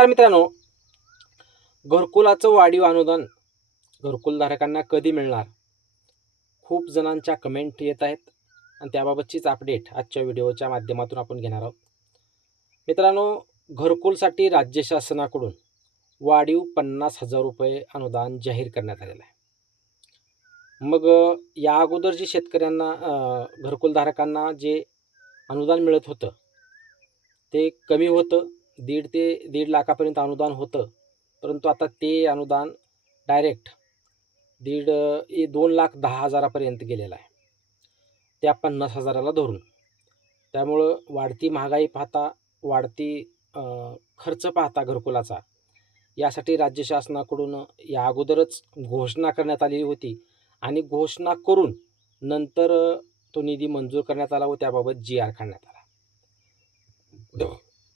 नमस्कार मित्रांनो, घरकुलाचं वाढीव अनुदान घरकुलधारकांना कधी मिळणार? खूप जणांच्या कमेंट येत आहेत आणि त्याबाबतचीच अपडेट आजच्या व्हिडिओच्या माध्यमातून आपण घेणार आहोत. मित्रांनो, घरकुलसाठी राज्य शासनाकडून वाढीव 50,000 रुपये अनुदान जाहीर करण्यात आलेलं आहे. मग या अगोदर जे शेतकऱ्यांना घरकुलधारकांना जे अनुदान मिळत होतं ते कमी होतं. 1.5 ते 1.5 लाखापर्यंत अनुदान होतं. परंतु आता ते अनुदान डायरेक्ट 2,10,000पर्यंत गेलेलं आहे. त्या 50,000ला धरून. त्यामुळं वाढती महागाई पाहता, वाढती खर्च पाहता घरकुलाचा, यासाठी राज्य शासनाकडून या अगोदरच घोषणा करण्यात आलेली होती आणि घोषणा करून नंतर तो निधी मंजूर करण्यात आला व त्याबाबत GR काढण्यात आला.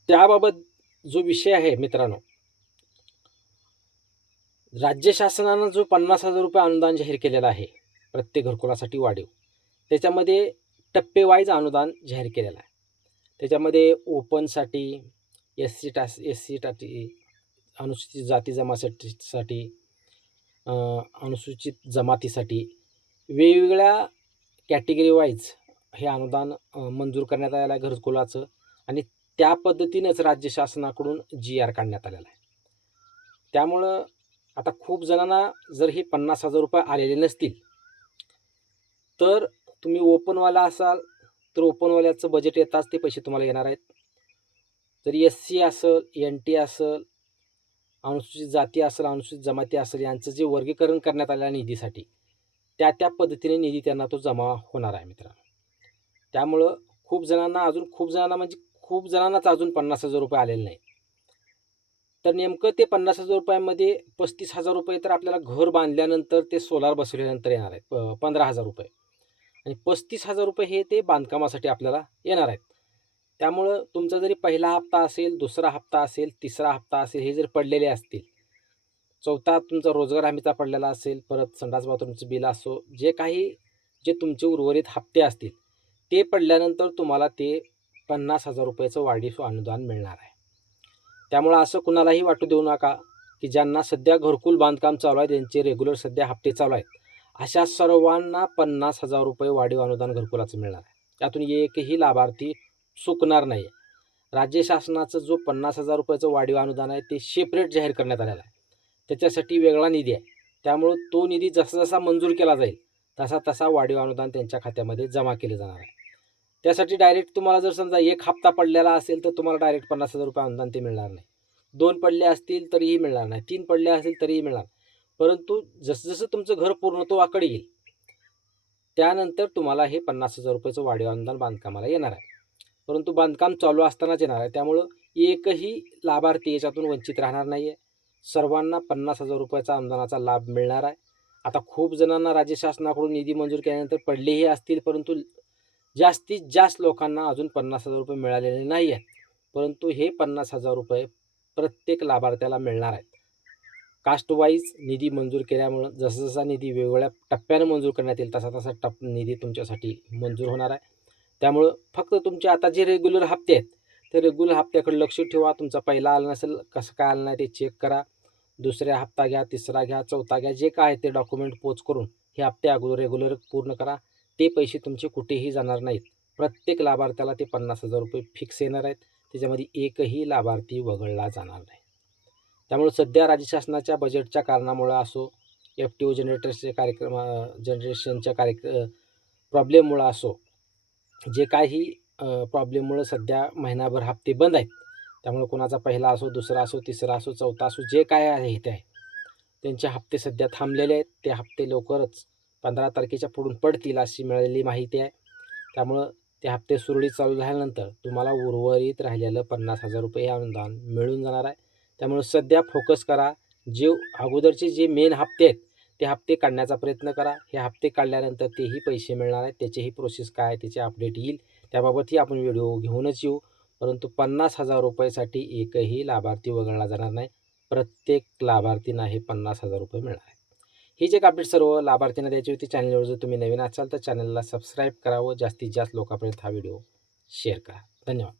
त्याबाबत जो विषय आहे मित्रांनो, राज्य शासनानं जो 50,000 रुपये अनुदान जाहीर केलेलं आहे प्रत्येक घरकुलासाठी वाढीव, त्याच्यामध्ये टप्पेवाईज अनुदान जाहीर केलेलं आहे. त्याच्यामध्ये ओपनसाठी, SC साठी, अनुसूचित जाती जमातीसाठी, अनुसूचित जमातीसाठी वेगवेगळ्या कॅटेगरी वाईज हे अनुदान मंजूर करण्यात आलेलं आहे घरकुलाचं आणि त्या पद्धतीनंच राज्य शासनाकडून GR काढण्यात आलेला आहे. त्यामुळं आता खूप जणांना जर हे 50,000 रुपये आलेले नसतील तर तुम्ही ओपनवाला असाल तर ओपनवाल्याचं बजेट येताच ते पैसे तुम्हाला येणार आहेत. जर SC असेल, NT असेल, अनुसूचित जाती असेल, अनुसूचित जमाती असेल, यांचं जे वर्गीकरण करण्यात आलेलं निधीसाठी त्या पद्धतीने निधी त्यांना तो जमा होणार आहे मित्रांनो. त्यामुळं खूप जणांनाच अजून 50,000 रुपये आलेले नाही. तर नेमकं ते 50,000 रुपयांमध्ये 35,000 रुपये तर आपल्याला घर बांधल्यानंतर ते सोलार बसवल्यानंतर येणार आहेत. 15,000 रुपये आणि 35,000 रुपये हे ते बांधकामासाठी आपल्याला येणार आहेत. त्यामुळं तुमचा जरी पहिला हप्ता असेल, दुसरा हप्ता असेल, तिसरा हप्ता असेल, हे जर पडलेले असतील, चौथा तुमचा रोजगार हमीचा पडलेला असेल, परत संडास बाथरूमचं बिल असो, जे तुमचे उर्वरित हप्ते असतील ते पडल्यानंतर तुम्हाला ते 50,000 रुपयाचं वाढीव अनुदान मिळणार आहे. त्यामुळं असं कुणालाही वाटू देऊ नका की ज्यांना सध्या घरकुल बांधकाम चालू आहे, त्यांचे रेग्युलर सध्या हप्ते चालू आहेत, अशा सर्वांना 50,000 रुपये वाढीव अनुदान घरकुलाचं मिळणार आहे. त्यातून एकही लाभार्थी चुकणार नाही. राज्य शासनाचं जो 50,000 रुपयाचं वाढीव अनुदान आहे ते सेपरेट जाहीर करण्यात आलेला आहे. त्याच्यासाठी वेगळा निधी आहे. त्यामुळं तो निधी जसा मंजूर केला जाईल तसा वाढीव अनुदान त्यांच्या खात्यामध्ये जमा केले जाणार आहे. त्यासाठी डायरेक्ट तुम्हाला जर समजा एक हप्ता पडलेला असेल तर तुम्हाला डायरेक्ट 50,000 रुपये अनुदान ते मिळणार नाही. 2 पडले असतील तरीही मिळणार नाही. 3 पडले असतील तरीही मिळणार. परंतु जसं तुमचं घर पूर्णत्वाकडे येईल त्यानंतर तुम्हाला हे 50,000 रुपयाचं वाढीव अनुदान बांधकामाला येणार आहे. परंतु बांधकाम चालू असतानाच येणार आहे. त्यामुळं एकही लाभार्थी याच्यातून वंचित राहणार नाही आहे. सर्वांना 50,000 रुपयाचा अनुदानाचा लाभ मिळणार आहे. आता खूप जणांना राज्य शासनाकडून निधी मंजूर केल्यानंतर पडलेही असतील, परंतु जास्तीत जास्त लोकांना अजून 50,000 रुपये मिळालेले नाही आहेत. परंतु हे 50,000 रुपये प्रत्येक लाभार्थ्याला मिळणार आहेत. कास्ट वाईज निधी मंजूर केल्यामुळं जसा निधी वेगवेगळ्या टप्प्यानं मंजूर करण्यात येईल तसा निधी तुमच्यासाठी मंजूर होणार आहे. त्यामुळं फक्त तुमचे आता जे रेग्युलर हप्ते आहेत ते रेग्युलर हप्त्याकडे लक्ष ठेवा. तुमचा पहिला आला नसेल, कसं काय आलं नाही ते चेक करा. दुसऱ्या हप्ता घ्या, तिसरा घ्या, चौथा घ्या, जे काय ते डॉक्युमेंट पोच करून हे हप्ते अगोदर रेग्युलर पूर्ण करा. ते पैसे तुमचे कुठेही जाणार नाहीत. प्रत्येक लाभार्थ्याला ते 50,000 रुपये फिक्स येणार आहेत. त्याच्यामध्ये एकही लाभार्थी वगळला जाणार नाही. त्यामुळे सध्या राज्य शासनाच्या बजेटच्या कारणामुळं असो, FTO जनरेशनच्या प्रॉब्लेममुळं असो, जे काही प्रॉब्लेममुळं सध्या महिनाभर हप्ते बंद आहेत. त्यामुळे कोणाचा पहिला असो, दुसरा असो, तिसरा असो, चौथा असो, जे काय आहे ते आहे, त्यांचे हप्ते सध्या थांबलेले आहेत. ते हप्ते लवकरच 15 तारखेच्या पुढून पडतील अशी मिळालेली माहिती आहे. त्यामुळं ते हप्ते सुरळीत चालू झाल्यानंतर तुम्हाला उर्वरित राहिलेलं 50,000 रुपये हे अनुदान मिळून जाणार आहे. त्यामुळे सध्या फोकस करा. अगोदरचे जे मेन हप्ते आहेत ते हप्ते काढण्याचा प्रयत्न करा. हे हप्ते काढल्यानंतर तेही पैसे मिळणार आहेत. त्याचीही प्रोसेस काय आहे त्याचे अपडेट येईल. त्याबाबतही आपण व्हिडिओ घेऊनच येऊ. परंतु 50,000 रुपयासाठी एकही लाभार्थी वगळला जाणार नाही. प्रत्येक लाभार्थींना हे 50,000 रुपये मिळणार आहेत. ही जे अपडेट सर्व लाभार्थींना द्यायची होती. चॅनलवर जर तुम्ही नवीन असाल तर चॅनलला सबस्क्राईब करा व जास्तीत जास्त लोकांपर्यंत हा व्हिडिओ शेअर करा. धन्यवाद.